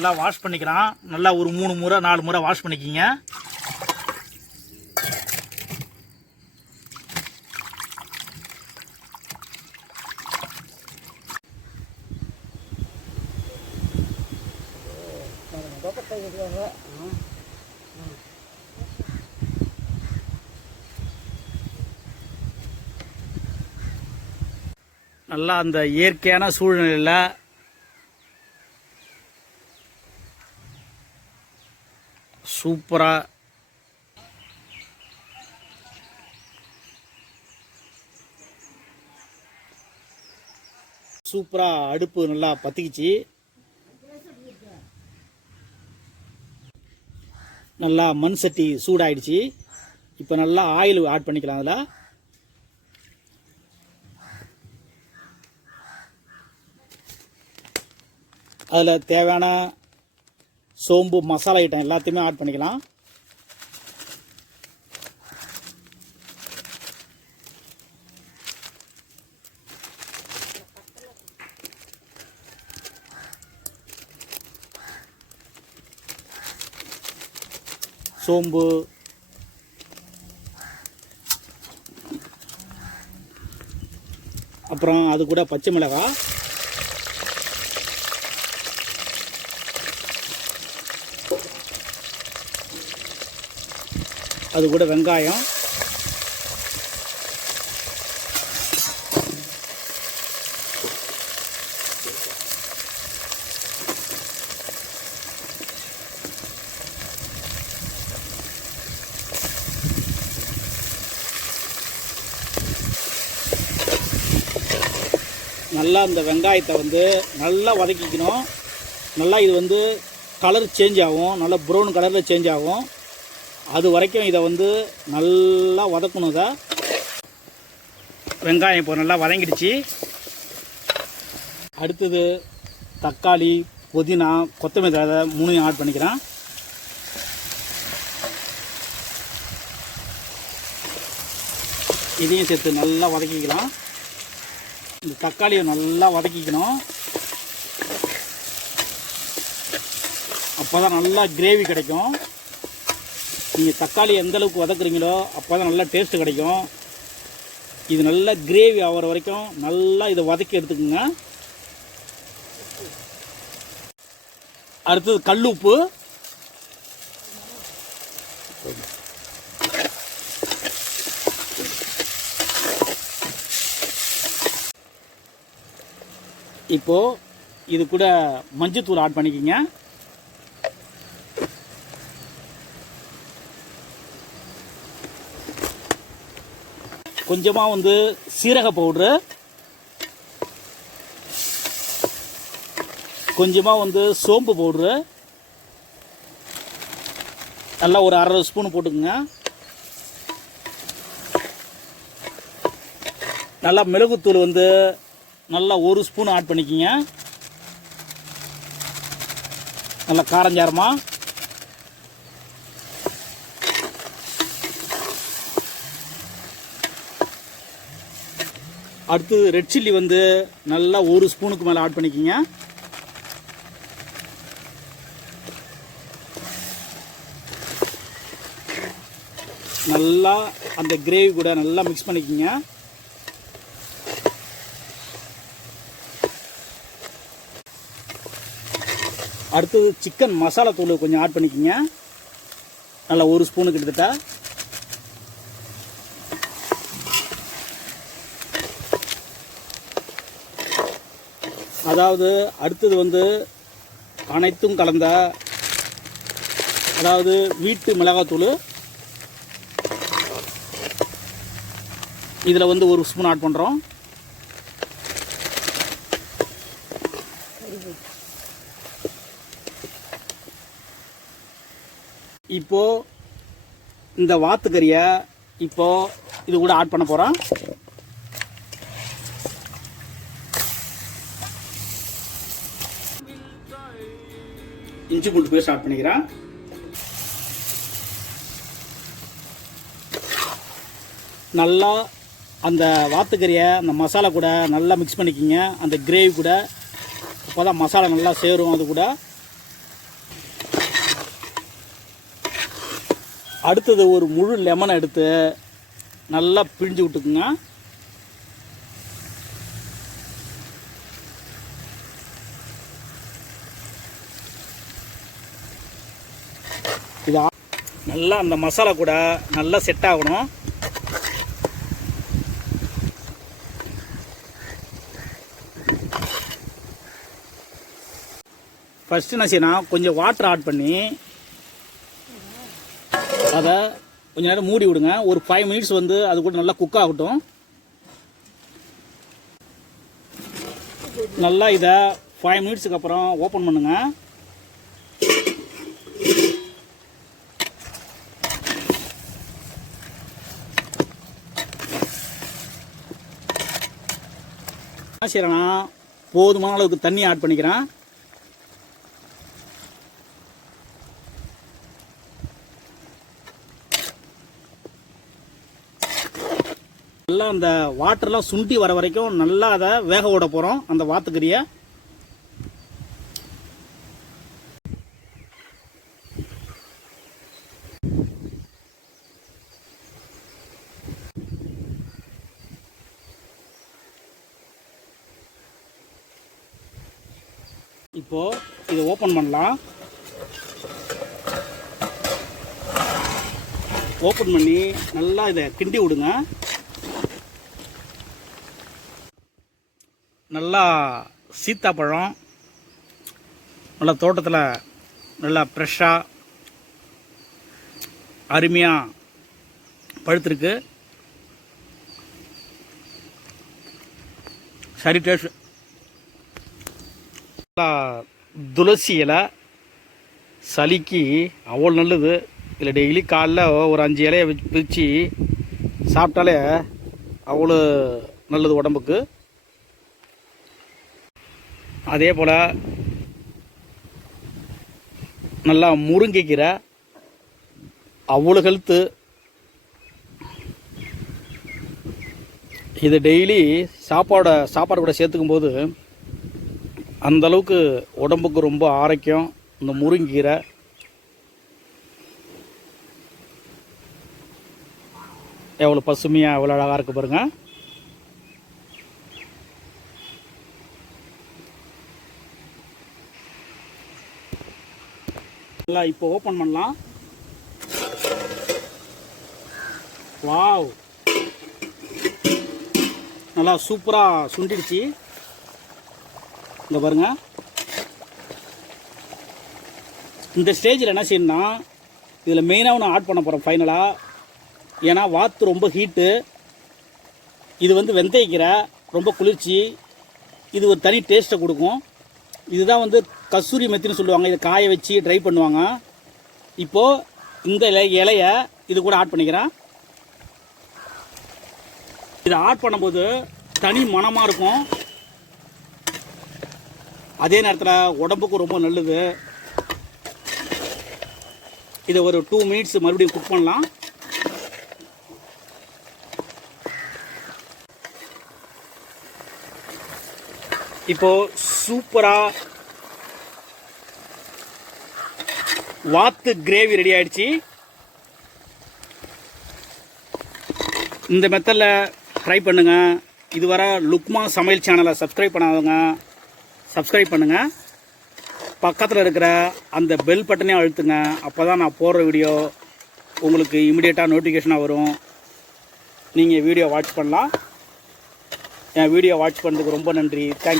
நல்லா வாஷ் பண்ணிக்கலாம் நல்லா ஒரு மூணு முறை நாலு முறை வாஷ் பண்ணிக்கிங்க. நல்லா அந்த இயற்கையான சூழ்நிலையில் சூப்பராக சூப்பராக அடுப்பு நல்லா பற்றிக்கிச்சு நல்லா மண் சட்டி சூடாயிடுச்சு. இப்போ நல்லா ஆயில் ஆட் பண்ணிக்கலாம் அதில். அதில் தேவையான சோம்பு மசாலா ஐட்டம் எல்லாத்தையுமே ஆட் பண்ணிக்கலாம். சோம்பு. அப்புறம் அது கூட பச்சை மிளகாய். அது கூட வெங்காயம். நல்லா இந்த வெங்காயத்தை வந்து நல்லா வதக்கிக்கணும். நல்லா இது வந்து கலர் சேஞ்ச் ஆகும். நல்லா ப்ரௌன் கலரில் சேஞ்ச் ஆகும். அது வரைக்கும் இதை வந்து நல்லா வதக்கணும் தான் வெங்காயம் இப்போ நல்லா வதங்கிடுச்சு. அடுத்தது தக்காளி புதினா கொத்தமல்லி தழை மூணையும் ஆட் பண்ணிக்கிறேன் இதையும் சேர்த்து நல்லா வதக்கிக்கலாம். இந்த தக்காளியை நல்லா வதக்கிக்கணும். அப்போ தான் நல்லா கிரேவி கிடைக்கும். நீங்கள் தக்காளி எந்த அளவுக்கு வதக்குறீங்களோ அப்போ தான் நல்லா டேஸ்ட்டு கிடைக்கும். இது நல்லா கிரேவி ஆகிற வரைக்கும் நல்லா இதை வதக்கி எடுத்துக்கோங்க. அடுத்தது கல் உப்பு. இப்போ இது கூட மஞ்சத்தூள் ஆட் பண்ணிக்கிங்க. கொஞ்சமாக வந்து சீரக பவுட்ரு. கொஞ்சமாக வந்து சோம்பு பவுட்ரு. நல்லா ஒரு அரை ஸ்பூன் போட்டுக்குங்க. நல்லா மிளகுத்தூள் வந்து நல்லா ஒரு ஸ்பூன் ஆட் பண்ணிக்கிங்க. நல்லா காரஞ்சாரமாக அடுத்தது ரெட் சில்லி வந்து நல்லா ஒரு ஸ்பூனுக்கு மேலே ஆட் பண்ணிக்கிங்க. நல்லா அந்த கிரேவி கூட நல்லா மிக்ஸ் பண்ணிக்கிங்க. அடுத்தது சிக்கன் மசாலா தூள் கொஞ்சம் ஆட் பண்ணிக்கிங்க. நல்லா ஒரு ஸ்பூனு கிட்டத்தட்ட. அதாவது அடுத்தது வந்து அனைத்தும் கலந்த அதாவது வீட்டு மிளகாத்தூள். இதில் வந்து ஒரு ஸ்பூன் ஆட் பண்ணுறோம் இப்போது இந்த வாத்துக்கறியை இப்போது இது கூட ஆட் பண்ண போகிறோம் இஞ்சி பூண்டு பேஸ்ட் ஆட் பண்ணிக்கிறேன். நல்லா அந்த வாத்துக்கறியை அந்த மசாலா கூட நல்லா மிக்ஸ் பண்ணிக்கிங்க. அந்த கிரேவி கூட. அப்போ தான் மசாலா நல்லா சேரும் அது கூட. அடுத்தது ஒரு முழு லெமனை எடுத்து நல்லா பிழிஞ்சு விட்டுக்குங்க. நல்லா அந்த மசாலா கூட நல்லா செட் ஆகணும். ஃபஸ்ட்டு என்ன செய்யணும் கொஞ்சம் வாட்டர் ஆட் பண்ணி அதை கொஞ்ச நேரம் மூடி விடுங்க. ஒரு ஃபைவ் மினிட்ஸ் வந்து அது கூட நல்லா குக் ஆகட்டும். நல்லா இதை ஃபைவ் மினிட்ஸுக்கு அப்புறம் ஓப்பன் பண்ணுங்கள் என்ன செய்யறேன்னா போதுமான அளவுக்கு தண்ணி ஆட் பண்ணிக்கிறேன். நல்லா அந்த வாட்டர்லாம் சுண்டி வர வரைக்கும் நல்லா அதை வேக விட போகிறோம் அந்த வாத்துக்கறியை. இப்போ இதை ஓப்பன் பண்ணலாம். ஓப்பன் பண்ணி நல்லா இதை கிண்டி விடுங்க. நல்லா சீத்தாப்பழம் நல்லா தோட்டத்தில் நல்லா ஃப்ரெஷ்ஷாக அருமையாக பழுத்திருக்கு. சரி டேஸ்ட் துளசி இலை சளிக்கு அவ்வளோ நல்லது. இதில் டெய்லி காலைல ஒரு அஞ்சு இலையை வச்சு பிரித்து சாப்பிட்டாலே அவ்வளோ நல்லது உடம்புக்கு. அதே போல் நல்லா முருங்கைக்கீரை அவ்வளோ ஹெல்த்து இது டெய்லி சாப்பாடை சாப்பாடு கூட சேர்த்துக்கும் போது அந்தளவுக்கு உடம்புக்கு ரொம்ப ஆரோக்கியம். இந்த முருங்கீரை. எவ்வளோ பசுமையாக எவ்வளோ அழகாக இருக்குது பாருங்கள் நல்லா இப்போ ஓப்பன் பண்ணலாம். வாவ் நல்லா சூப்பராக சுண்டிடுச்சு. இங்கே பாருங்க. இந்த ஸ்டேஜில் என்ன செய்யணும்னா இதில் மெயினாக ஒன்று ஆட் பண்ண போகிறோம் ஃபைனலாக ஏன்னா வாத்து ரொம்ப ஹீட்டு இது வந்து வெந்தயக்கீரை ரொம்ப குளிர்ச்சி. இது ஒரு தனி டேஸ்ட்டை கொடுக்கும். இதுதான் வந்து கஸ்தூரி மெத்தின்னு சொல்லுவாங்க. இதை காய வச்சு ட்ரை பண்ணுவாங்க. இப்போது இந்த இலை இலைய இது கூட ஆட் பண்ணிக்கிறேன். இதை ஆட் பண்ணும்போது தனி மணமாக இருக்கும். அதே நேரத்தில் உடம்புக்கு ரொம்ப நல்லது. இதை ஒரு டூ மினிட்ஸ் மறுபடியும் குக் பண்ணலாம். இப்போ சூப்பராக வாத்து கிரேவி ரெடி ஆயிடுச்சு. இந்த மெத்தடில் ட்ரை பண்ணுங்கள் இதுவரை லுக்மா சமையல் சேனலை சப்ஸ்கிரைப் பண்ணாதவங்க சப்ஸ்கிரைப் பண்ணுங்கள் பக்கத்தில் இருக்கிற அந்த பெல் பட்டனையும் அழுத்துங்க. அப்போ தான் நான் போடுற வீடியோ உங்களுக்கு இமிடியேட்டாக நோட்டிஃபிகேஷனாக வரும். நீங்கள் வீடியோ வாட்ச் பண்ணலாம். என் வீடியோ வாட்ச் பண்ணுறதுக்கு ரொம்ப நன்றி. தேங்க்யூ